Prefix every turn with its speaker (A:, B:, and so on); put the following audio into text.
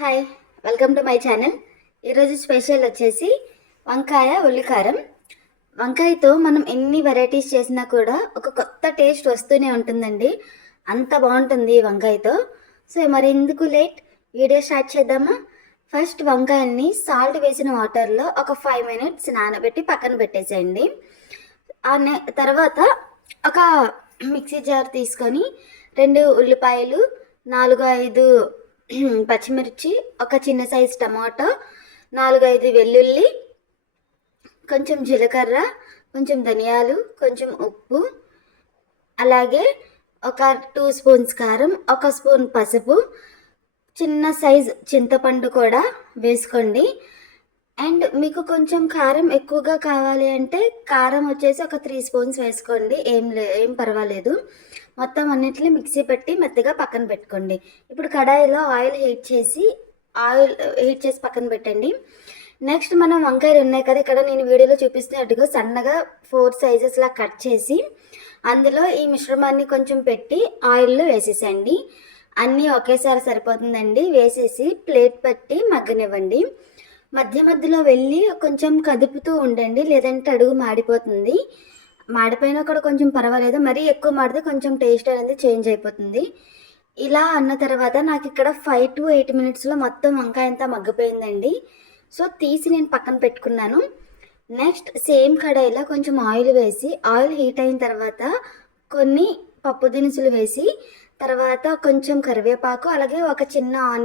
A: Hi welcome to my channel ఈరోజు special వచ్చేసి వంకాయ ఉల్లికారం. వంకాయతో మనం ఎన్ని వెరైటీస్ చేసినా కూడా ఒక కొత్త టేస్ట్ వస్తూనే ఉంటుందండి. అంత బాగుంటుంది ఈ వంకాయతో. సో మరి ఎందుకు లేట్ వీడియో స్టార్ట్ చేద్దామా? ఫస్ట్ వంకాయల్ని సాల్ట్ వేసిన వాటర్లో ఒక ఫైవ్ మినిట్స్ నానబెట్టి పక్కన పెట్టేసేయండి. ఆ నె- తర్వాత ఒక మిక్సీ జార్ తీసుకొని రెండు ఉల్లిపాయలు నాలుగు ఐదు పచ్చిమిర్చి ఒక చిన్న సైజ్ టమాటో నాలుగైదు వెల్లుల్లి కొంచెం జీలకర్ర కొంచెం ధనియాలు కొంచెం ఉప్పు అలాగే ఒక టూ స్పూన్స్ కారం ఒక స్పూన్ పసుపు చిన్న సైజ్ చింతపండు కూడా వేసుకోండి. అండ్ మీకు కొంచెం కారం ఎక్కువగా కావాలి అంటే కారం వచ్చేసి ఒక త్రీ స్పూన్స్ వేసుకోండి. ఏం లే ఏం పర్వాలేదు. మొత్తం అన్నిటిని మిక్సీ పెట్టి మెత్తగా పక్కన పెట్టుకోండి. ఇప్పుడు కడాయిలో ఆయిల్ హీట్ చేసి ఆయిల్ హీట్ చేసి పక్కన పెట్టండి. నెక్స్ట్ మనం వంకాయలు ఉన్నాయి కదా ఇక్కడ నేను వీడియోలో చూపిస్తున్నట్టుగా సన్నగా ఫోర్ సైజెస్లా కట్ చేసి అందులో ఈ మిశ్రమాన్ని కొంచెం పెట్టి ఆయిల్లో వేసేసండి. అన్నీ ఒకేసారి సరిపోతుందండి. వేసేసి ప్లేట్ పట్టి మగ్గనివ్వండి. మధ్య మధ్యలో వెళ్ళి కొంచెం కదుపుతూ ఉండండి. లేదంటే అడుగు మాడిపోతుంది. మాడిపోయినా కూడా కొంచెం పర్వాలేదు. మరీ ఎక్కువ మాడితే కొంచెం టేస్ట్ అనేది చేంజ్ అయిపోతుంది. ఇలా అన్న తర్వాత నాకు ఇక్కడ ఫైవ్ టు ఎయిట్ మినిట్స్లో మొత్తం వంకాయ అంతా మగ్గిపోయిందండి. సో తీసి నేను పక్కన పెట్టుకున్నాను. నెక్స్ట్ సేమ్ కడాయిలో కొంచెం ఆయిల్ వేసి ఆయిల్ హీట్ అయిన తర్వాత కొన్ని పప్పు దినుసులు వేసి తర్వాత కొంచెం కరివేపాకు అలాగే ఒక చిన్న ఆనియన్